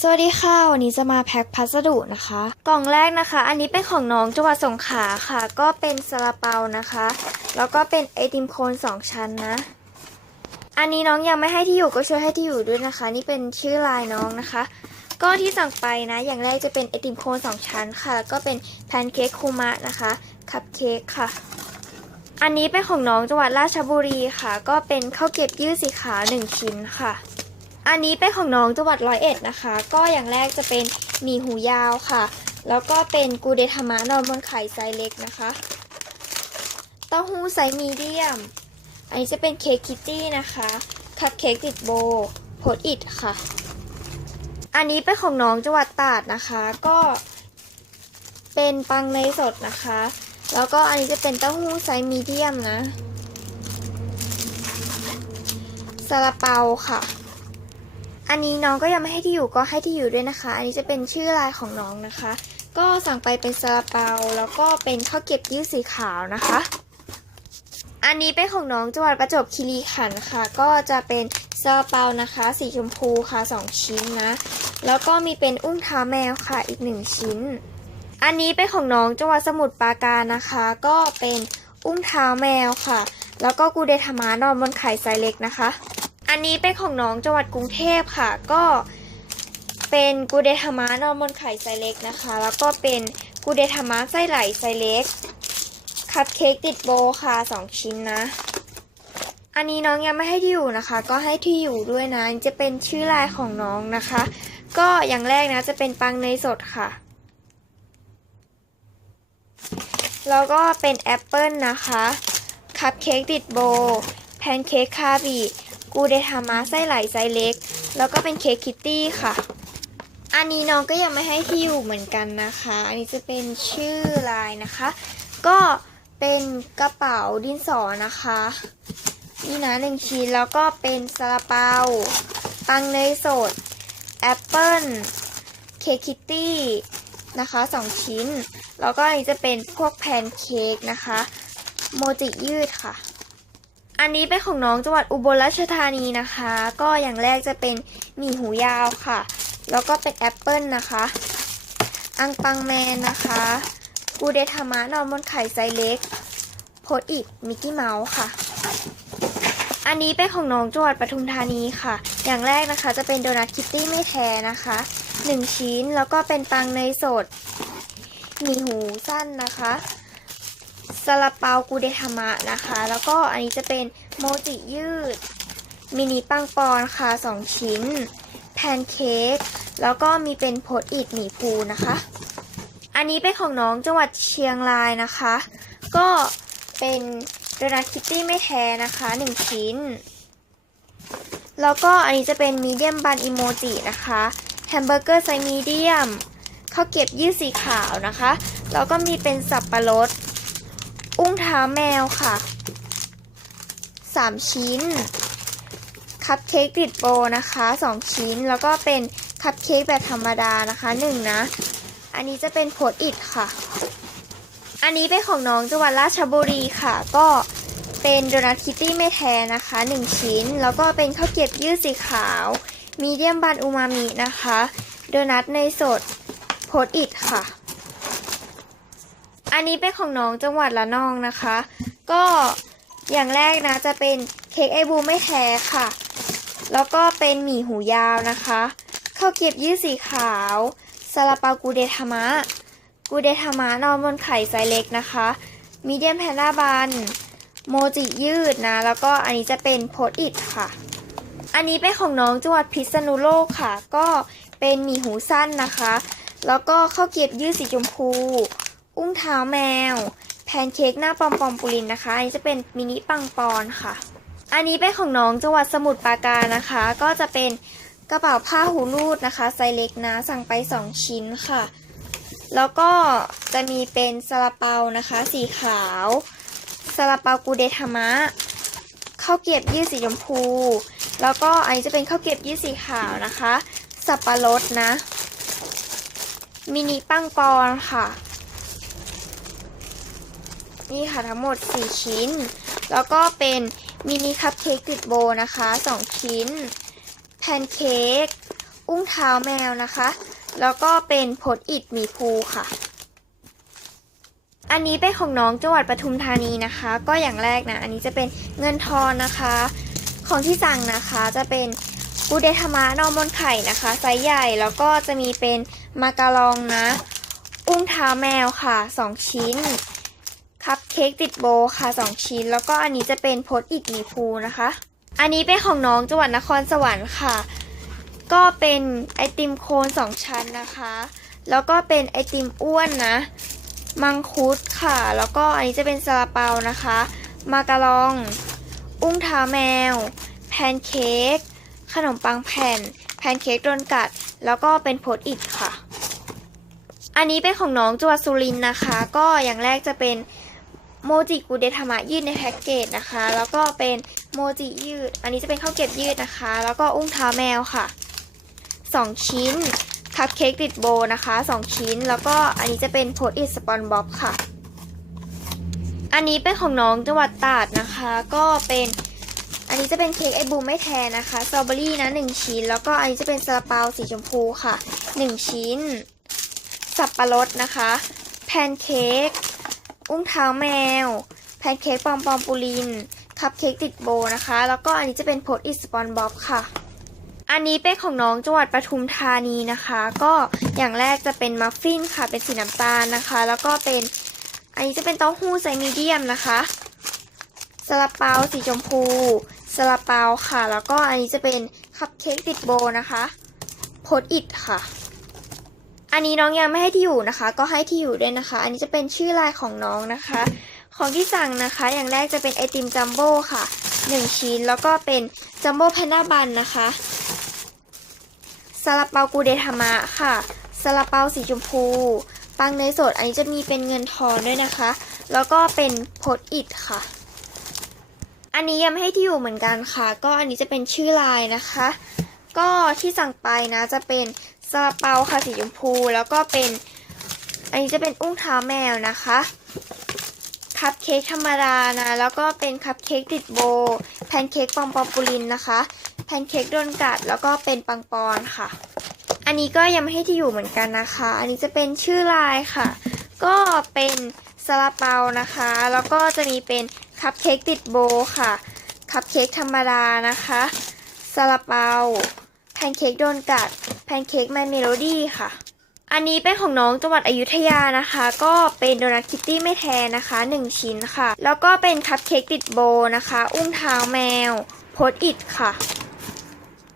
สวัสดีค่ะ วันนี้จะมาแพ็คพัสดุนะคะ กล่องแรกนะคะ อันนี้เป็นของน้องจังหวัดสงขลาค่ะ ก็เป็นซาลาเปานะคะ แล้วก็เป็นไอติมโคนสองชั้นนะ อันนี้น้องยังไม่ให้ที่อยู่ก็ช่วยให้ที่อยู่ด้วยนะคะ นี่เป็นชื่อลายน้องนะคะ ก็ที่สั่งไปนะ อย่างแรกจะเป็นไอติมโคนสองชั้นค่ะ แล้วก็เป็นแพนเค้กคูมะนะคะ คัพเค้กค่ะ อันนี้เป็นของน้องจังหวัดราชบุรีค่ะ ก็เป็นข้าวเกรียบยืดสีขาวหนึ่งชิ้นค่ะ อันนี้เป็นของน้องจังหวัดร้อยเอ็ดนะคะ ก็อย่างแรกจะเป็นหมีหูยาวค่ะ แล้วก็เป็นกูเดทามะนอนบนไข่ไซส์เล็กนะคะเต้าหู้ไซส์มีเดียม อันนี้จะเป็นเค้กคิตตี้นะคะคัพเค้กติดโบโพสอิดค่ะ อันนี้เป็นของน้องจังหวัดตราดนะคะ ก็เป็นปังเนสดนะคะ แล้วก็อันนี้จะเป็นเต้าหู้ไซส์มีเดียมนะซาลาเปาค่ะ อันนี้น้องก็ยังไม่ให้ที่อยู่ก็ให้ที่อยู่ด้วยนะคะ อันนี้จะเป็นชื่อลายของน้องนะคะ ก็สั่งไปเป็นซาลาเปาแล้วก็เป็นข้าวเกรียบยืดสีขาวนะคะ อันนี้เป็นของน้องจังหวัดประจวบคีรีขันธ์ค่ะ ก็จะเป็นซาลาเปานะคะ สีชมพูค่ะสองชิ้นนะ แล้วก็มีเป็นอุ้งเท้าแมวค่ะอีกหนึ่งชิ้น อันนี้เป็นของน้องจังหวัดสมุทรปราการนะคะ ก็เป็นอุ้งเท้าแมวค่ะ แล้วก็กูเดทามานอนบนไข่ไซส์เล็กนะคะ อันนี้เป็นของน้องจังหวัดกรุงเทพค่ะ ก็เป็นกูเดทามานอนบนไข่ไซเล็กนะคะ แล้วก็เป็นกูเดทามาไส้ไหลไซเล็ก คัพเค้กติดโบค่ะสองชิ้นนะ อันนี้น้องยังไม่ให้ที่อยู่นะคะ ก็ให้ที่อยู่ด้วยนะ จะเป็นชื่อลายของน้องนะคะ ก็อย่างแรกนะจะเป็นปังเนยสดค่ะ แล้วก็เป็นแอปเปิลนะคะ คัพเค้กติดโบ แพนเค้กคาบี กูเดทามาไส้ไหลไซส์เล็ก แล้วก็เป็นเค้กคิตตี้ค่ะ อันนี้น้องก็ยังไม่ให้ที่อยู่เหมือนกันนะคะ อันนี้จะเป็นชื่อลายนะคะ ก็เป็นกระเป๋าดินสอนะคะ นี่นะหนึ่งชิ้นแล้วก็เป็นซาลาเปา ปังเนยสด แอปเปิลเค้กคิตตี้นะคะสองชิ้น แล้วก็อันนี้จะเป็นพวกแพนเค้กนะคะ โมจิยืดค่ะ อันนี้เป็นของน้องจังหวัดอุบลราชธานีนะคะ ก็อย่างแรกจะเป็นหมี่หูยาวค่ะ แล้วก็เป็นแอปเปิลนะคะ อังปังแมนนะคะ กูเดทามะนอนบนไข่ไซเล็ก โพสอิดมิกกี้เมาส์ค่ะ อันนี้เป็นของน้องจังหวัดปทุมธานีค่ะ อย่างแรกนะคะจะเป็นโดนัทคิตตี้ไม่แท้นะคะหนึ่งชิ้นแล้วก็เป็นปังเนยสดหมี่หูสั้นนะคะ ซาลาเปากูเดทามะนะคะ แล้วก็อันนี้จะเป็นโมจิยืด มินิปังปอนค่ะสองชิ้น แพนเค้ก แล้วก็มีเป็นโพดอิดหมี่ภูนะคะ อันนี้เป็นของน้องจังหวัดเชียงรายนะคะ ก็เป็นโดนัทคิตตี้ไม่แท้นะคะหนึ่งชิ้น แล้วก็อันนี้จะเป็นมีเดียมบันอิโมจินะคะแฮมเบอร์เกอร์ไซส์มีเดียมข้าวเกรียบยืดสีขาวนะคะ แล้วก็มีเป็นสับปะรด อุ้งเท้าแมวค่ะ 3 ชิ้น คัพเค้กติดโบนะคะ 2 ชิ้น แล้วก็เป็นคัพเค้กแบบธรรมดานะคะ 1 นะ อันนี้จะเป็นโพดอิดค่ะ อันนี้เป็นของน้องจังหวัดราชบุรีค่ะ ก็เป็นโดนัทคิตตี้ไม่แท้นะคะ 1 ชิ้น แล้วก็เป็นข้าวเกรียบยืดสีขาว มีเดียมบันอูมามินะคะ โดนัทเนยสดโพดอิดค่ะ อันนี้เป็นของน้องจังหวัดละนองนะคะ ก็อย่างแรกนะจะเป็นเค้กไอบูไม่แท้ค่ะ แล้วก็เป็นหมี่หูยาวนะคะข้าวเกรียบยืดสีขาวซาลาเปากูเดทามะกูเดทามะนอนบนไข่ไซเล็กนะคะมีเดียมแพนด้าบันโมจิยืดนะ แล้วก็อันนี้จะเป็นโพสอิดค่ะ อันนี้เป็นของน้องจังหวัดพิษณุโลกค่ะ ก็เป็นหมี่หูสั้นนะคะ แล้วก็ข้าวเกรียบยืดสีชมพู อุ้งเท้าแมว แพนเค้กหน้าปอมปอมปุรินนะคะ อันนี้จะเป็นมินิปังปอนค่ะ อันนี้เป็นของน้องจังหวัดสมุทรปราการนะคะ ก็จะเป็นกระเป๋าผ้าหูรูดนะคะ ไซส์เล็กนะ สั่งไป 2 ชิ้นค่ะ แล้วก็จะมีเป็นซาลาเปานะคะ สีขาวซาลาเปากูเดทามะข้าวเกียบยืดสีชมพู แล้วก็อันนี้จะเป็นข้าวเกียบยืดสีขาวนะคะ สับปะรดนะ มินิปังปอนค่ะ นี่ค่ะทั้งหมด 4 ชิ้น แล้วก็เป็นมินิคัพเค้กติดโบนะคะ 2 ชิ้น แพนเค้ก อุ้งเท้าแมวนะคะ แล้วก็เป็นพดอิดมีภูค่ะ อันนี้เป็นของน้องจังหวัดปทุมธานีนะคะ ก็อย่างแรกนะ อันนี้จะเป็นเงินทอนนะคะ ของที่สั่งนะคะจะเป็นกูเดธรรมะนอมบนไข่นะคะไซส์ใหญ่ แล้วก็จะมีเป็นมาการองนะ อุ้งเท้าแมวค่ะ 2 ชิ้น คัพเค้กติดโบค่ะ 2 ชิ้น แล้วก็อันนี้จะเป็นโพสอิดมีภูนะคะ อันนี้เป็นของน้องจังหวัดนครสวรรค์ค่ะ ก็เป็นไอติมโคนสองชั้นนะคะ แล้วก็เป็นไอติมอ้วนนะ มังคุดค่ะ แล้วก็อันนี้จะเป็นซาลาเปานะคะ มาการอง อุ้งเท้าแมว แพนเค้ก ขนมปังแผ่น แพนเค้กโดนกัด แล้วก็เป็นโพสอิดค่ะ อันนี้เป็นของน้องจังหวัดสุรินทร์นะคะ ก็อย่างแรกจะเป็น โมจิกุเดทามะยืดในแพ็กเกจนะคะ แล้วก็เป็นโมจิยืด อันนี้จะเป็นข้าวเกรี๊ยวยืดนะคะ แล้วก็อุ้งเท้าแมวค่ะ 2 ชิ้น คัพเค้กติดโบนะคะ 2 ชิ้น แล้วก็อันนี้จะเป็นโพสอิสปอนบ๊อบค่ะ อันนี้เป็นของน้องจังหวัดตราดนะคะ ก็เป็น อันนี้จะเป็นเค้กไอบูมไม่แทนนะคะ สตรอเบอรี่นะ 1 ชิ้น แล้วก็อันนี้จะเป็นซาลาเปาสีชมพูค่ะ 1 ชิ้น สับปะรดนะคะ แพนเค้ก อุ้งเท้าแมว แพนเค้กปอมปอมปูลิน คัพเค้กติดโบนะคะ แล้วก็อันนี้จะเป็นโพสอิสปอนบ๊อบค่ะ อันนี้เป็นของน้องจังหวัดปทุมธานีนะคะ ก็อย่างแรกจะเป็นมัฟฟินค่ะ เป็นสีน้ำตาลนะคะ แล้วก็เป็น อันนี้จะเป็นเต้าหู้ไซส์มีเดียมนะคะซาลาเปาสีชมพูซาลาเปาค่ะ แล้วก็อันนี้จะเป็นคัพเค้กติดโบนะคะ โพสอิดค่ะ อันนี้น้องยังไม่ให้ที่อยู่นะคะ ก็ให้ที่อยู่ด้วยนะคะ อันนี้จะเป็นชื่อลายของน้องนะคะ ของที่สั่งนะคะ อย่างแรกจะเป็นไอติมจัมโบ้ค่ะ1ชิ้นแล้วก็เป็นจัมโบ้แพนด้าบันนะคะซาลาเปากูเดทามะค่ะซาลาเปาสีชมพูปังเนยสดอันนี้จะมีเป็นเงินทอนด้วยนะคะ แล้วก็เป็นโพดอิดค่ะ อันนี้ยังไม่ให้ที่อยู่เหมือนกันค่ะ ก็อันนี้จะเป็นชื่อลายนะคะ ก็ที่สั่งไปนะจะเป็น ซาลาเปาค่ะสีชมพูแล้วก็เป็น อันนี้จะเป็นอุ้งเท้าแมวนะคะ คัพเค้กธรรมดานะ แล้วก็เป็นคัพเค้กติดโบ แพนเค้กปอมปอมปูลินนะคะ แพนเค้กโดนกัดแล้วก็เป็นปังปอนค่ะ อันนี้ก็ยังไม่ให้ที่อยู่เหมือนกันนะคะ อันนี้จะเป็นชื่อลายค่ะ ก็เป็นซาลาเปานะคะ แล้วก็จะมีเป็นคัพเค้กติดโบค่ะ คัพเค้กธรรมดานะคะซาลาเปา นเค้กโดนกัดแพนเค้กแมนเมโลดี้ค่ะ อันนี้เป็นของน้องจังหวัดอยุธยานะคะ ก็เป็นโดนัทคิตตี้ไม่แทนนะคะ 1 ชิ้นค่ะ แล้วก็เป็นคัพเค้กติดโบนะคะ อุ้งเท้าแมวโพสอิดค่ะ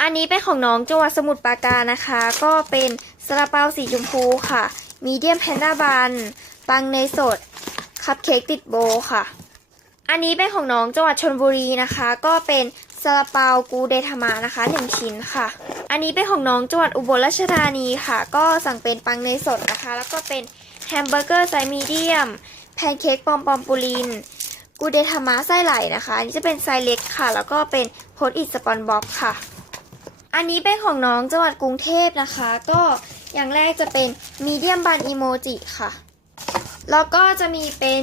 อันนี้เป็นของน้องจังหวัดสมุทรปราการนะคะ ก็เป็นซาลาเปาสีชมพูค่ะ มีเดียมแพนด้าบัน ปังเนยสด คัพเค้กติดโบค่ะ อันนี้เป็นของน้องจังหวัดชนบุรีนะคะ ก็เป็นซาลาเปากูเดทามะนะคะ 1 ชิ้นค่ะ อันนี้เป็นของน้องจังหวัดอุบลราชธานีค่ะ ก็สั่งเป็นปังเนยสดนะคะ แล้วก็เป็นแฮมเบอร์เกอร์ไซส์มีเดียม แพนเค้กปอมปอมปูลิน กูเดทามะไส้ไหลนะคะ อันนี้จะเป็นไซส์เล็กค่ะ แล้วก็เป็นโพสอิสปอนบ็อกค่ะ อันนี้เป็นของน้องจังหวัดกรุงเทพนะคะ ก็อย่างแรกจะเป็นมีเดียมบันอีโมจิค่ะ แล้วก็จะมีเป็น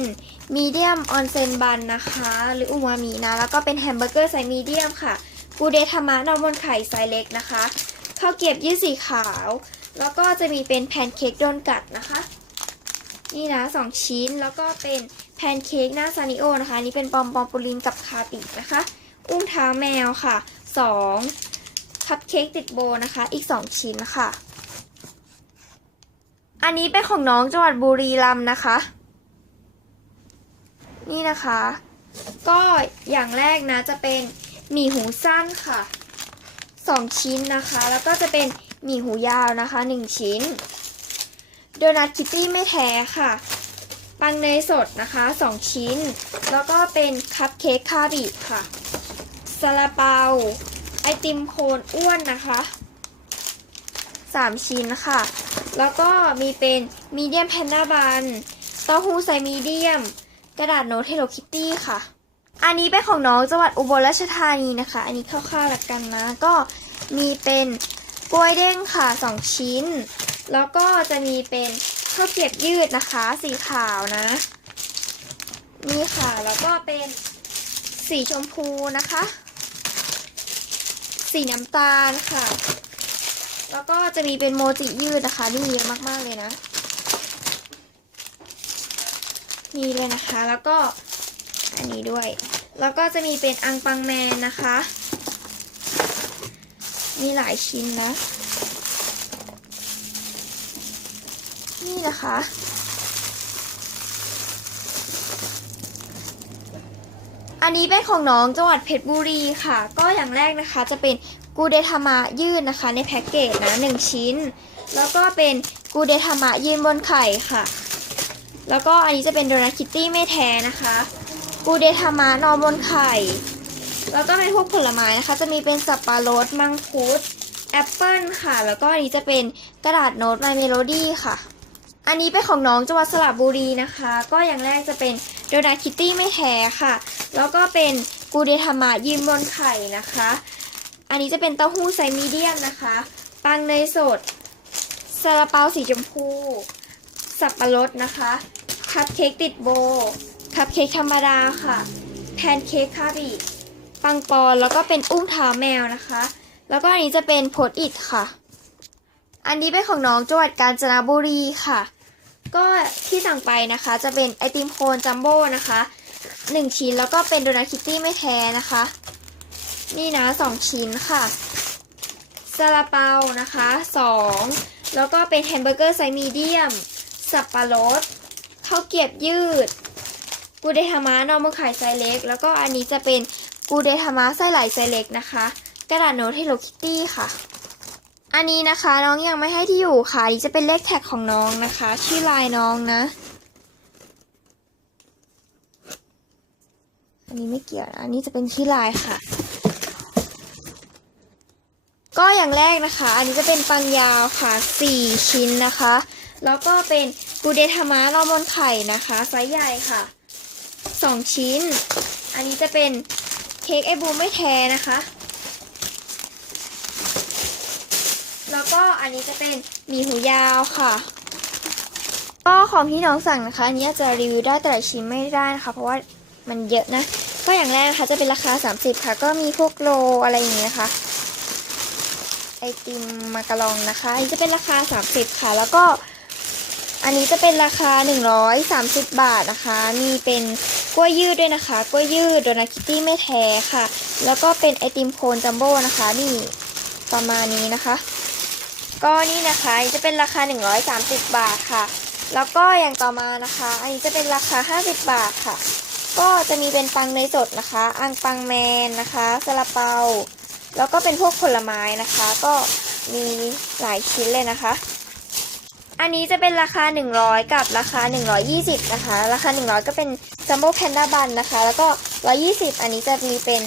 มีเดียมออนเซนบันนะคะ หรืออูมามินะ แล้วก็เป็นแฮมเบอร์เกอร์ไซส์มีเดียมค่ะ กูเดทามะนอมบนไข่ไซส์เล็กนะคะข้าวเกี๊ยวยืดสีขาว แล้วก็จะมีเป็นแพนเค้กโดนกัดนะคะ นี่นะสองชิ้นแล้วก็เป็นแพนเค้กหน้าซานิโอนะคะนนี่เป็นปอมปอมปูลินกับคาปินะคะ อุ้งเท้าแมวค่ะสองคัพเค้กติดโบนะคะอีกสองชิ้นค่ะ อันนี้เป็นของน้องจังหวัดบุรีรัมย์นะคะ นี่นะคะ ก็อย่างแรกนะจะเป็น หมี่หูสั้นค่ะสองชิ้นนะคะ แล้วก็จะเป็นหมี่หูยาวนะคะหนึ่งชิ้น โดนัทคิตตี้ไม่แท้ค่ะ ปังเนยสดนะคะสองชิ้น แล้วก็เป็นคัพเค้กคาบิค่ะซาลาเปา ไอติมโคนอ้วนนะคะสามชิ้นค่ะ แล้วก็มีเป็นมีเดียมแพนด้าบันเต้าหู้ใส่มีเดียม กระดาษโน้ตเฮโลคิตตี้ค่ะ อันนี้เป็นของน้องจังหวัดอุบลราชธานีนะคะ อันนี้คร่าวๆละกันนะ ก็มีเป็นกล้วยเด้งค่ะสองชิ้น แล้วก็จะมีเป็นข้าวเกียบยืดนะคะ สีขาวนะ นี่ค่ะ แล้วก็เป็นสีชมพูนะคะ สีน้ำตาลค่ะ แล้วก็จะมีเป็นโมจิยืดนะคะ นี่เยอะมากๆเลยนะ นี่เลยนะคะ แล้วก็ นี้ด้วย แล้วก็จะมีเป็นอังปังแมนนะคะ มีหลายชิ้นนะ นี่นะคะ อันนี้เป็นของน้องจังหวัดเพชรบุรีค่ะ ก็อย่างแรกนะคะจะเป็นกูเดทามะยืดนะคะ ในแพ็กเกจนะหนึ่งชิ้น แล้วก็เป็นกูเดทามะยืนบนไข่ค่ะแล้วก็อันนี้จะเป็นโดนัทคิตตี้ไม่แท้นะคะ กูเดทามะนอนบนไข่ แล้วก็เป็นพวกผลไม้นะคะ จะมีเป็นสับปะรด มังคุด แอปเปิลค่ะ แล้วก็อันนี้จะเป็นกระดาษโน้ต My Melody ค่ะ อันนี้เป็นของน้องจังหวัดสระบุรีนะคะ ก็อย่างแรกจะเป็นโดนัทคิตตี้ไม่แท้ค่ะ แล้วก็เป็นกูเดทามะยืนบนไข่นะคะ อันนี้จะเป็นเต้าหู้ไซมีเดียมนะคะ ปังเนยสดซาลาเปาสีชมพู สับปะรดนะคะ คัพเค้กติดโบ คัพเค้กธรรมดาค่ะ แพนเค้กคาบิปังปอนแล้วก็เป็นอุ้งเท้าแมวนะคะ แล้วก็อันนี้จะเป็นโพดอิดค่ะ อันนี้เป็นของน้องจังหวัดกาญจนบุรีค่ะ ก็ที่สั่งไปนะคะจะเป็นไอติมโคนจัมโบ้นะคะหนึ่งชิ้นแล้วก็เป็นโดนัทคิตตี้ไม่แท้นะคะ นี่นะสองชิ้นค่ะซาลาเปานะคะสองแล้วก็เป็นแฮมเบอร์เกอร์ไซส์มีเดียม สับปะรดข้าวเกียบยืด กูเดทามะนอร์มไข่ไซส์เล็ก แล้วก็อันนี้จะเป็นกูเดทามะไส้ไหลไซส์เล็กนะคะ กระดาษโน้ตให้โลคิตตี้ค่ะ อันนี้นะคะน้องยังไม่ให้ที่อยู่ค่ะอันนี้จะเป็นเลขแท็กของน้องนะคะ ชื่อลายน้องนะ อันนี้ไม่เกี่ยวนะอันนี้จะเป็นชื่อลายค่ะ ก็อย่างแรกนะคะ อันนี้จะเป็นปังยาวค่ะ 4 ชิ้นนะคะ แล้วก็เป็นกูเดทามะรอมอนไข่นะคะไซส์ใหญ่ค่ะ 2 ชิ้น อันนี้จะเป็นเค้กไอบูไม่แท้นะคะ แล้วก็อันนี้จะเป็นหมี่หูยาวค่ะ ก็ของที่น้องสั่งนะคะ อันนี้จะรีวิวได้แต่ละชิ้นไม่ได้นะคะ เพราะว่ามันเยอะนะ ก็อย่างแรกนะคะจะเป็นราคา 30 ค่ะ ก็มีพวกโลอะไรอย่างเงี้ยนะคะ ไอติมมาการองนะคะอันนี้จะเป็นราคา 30 ค่ะ แล้วก็อันนี้จะเป็นราคา 130 บาทนะคะ มีเป็น ล้วยยืดด้วยนะคะ กล้วยยืดโดนัทคิตตี้ไม่แท้ค่ะ แล้วก็เป็นไอติมโคนจัมโบ้นะคะ นี่ประมาณนี้นะคะ ก็นี่นะคะอันนี้จะเป็นราคา 130 บาทค่ะ แล้วก็อย่างต่อมานะคะ อันนี้จะเป็นราคา 50 บาทค่ะ ก็จะมีเป็นปังเนยสดนะคะ อังปังแมนนะคะซาลาเปา แล้วก็เป็นพวกผลไม้นะคะ ก็มีหลายชิ้นเลยนะคะ อันนี้จะเป็นราคา 100 กับราคา 120 นะคะ ราคา 100 ก็เป็นจัมโบ้แพนด้าบันนะคะ แล้วก็ 120 อันนี้จะมีเป็น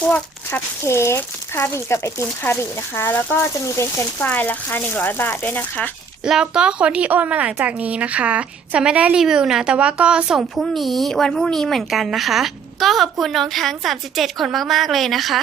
พวกคัพเค้กคาบิกับไอติมคาบินะคะ แล้วก็จะมีเป็นเฟรนฟรายราคา 100 บาทด้วยนะคะ แล้วก็คนที่โอนมาหลังจากนี้นะคะ จะไม่ได้รีวิวนะ แต่ว่าก็ส่งพรุ่งนี้วันพรุ่งนี้เหมือนกันนะคะ ก็ขอบคุณน้องทั้ง 37 คนมากๆเลยนะคะ